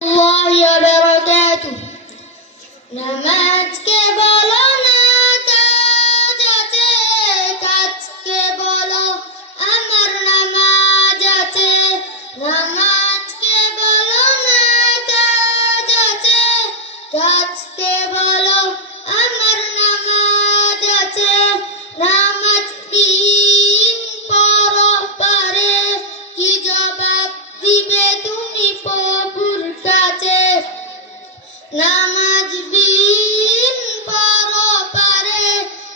الله وبركاته নামাজকে বলো না কাজ আছে কাজকে বলো আমার নামাজ আছে নামাজকে বলো না কাজ আছে কাজকে বলো আমার নামাজ আছে নামাজ দিন পরপারে কি জবাব দিবে তুমি প্রভুর কাছে নামাজ বিন পরপারে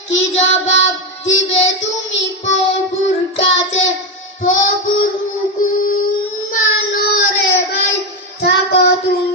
কি জবাব দিবে তুমি প্রভুর কাছে প্রভুর হুকুম মানো রে ভাই থাকো তুমি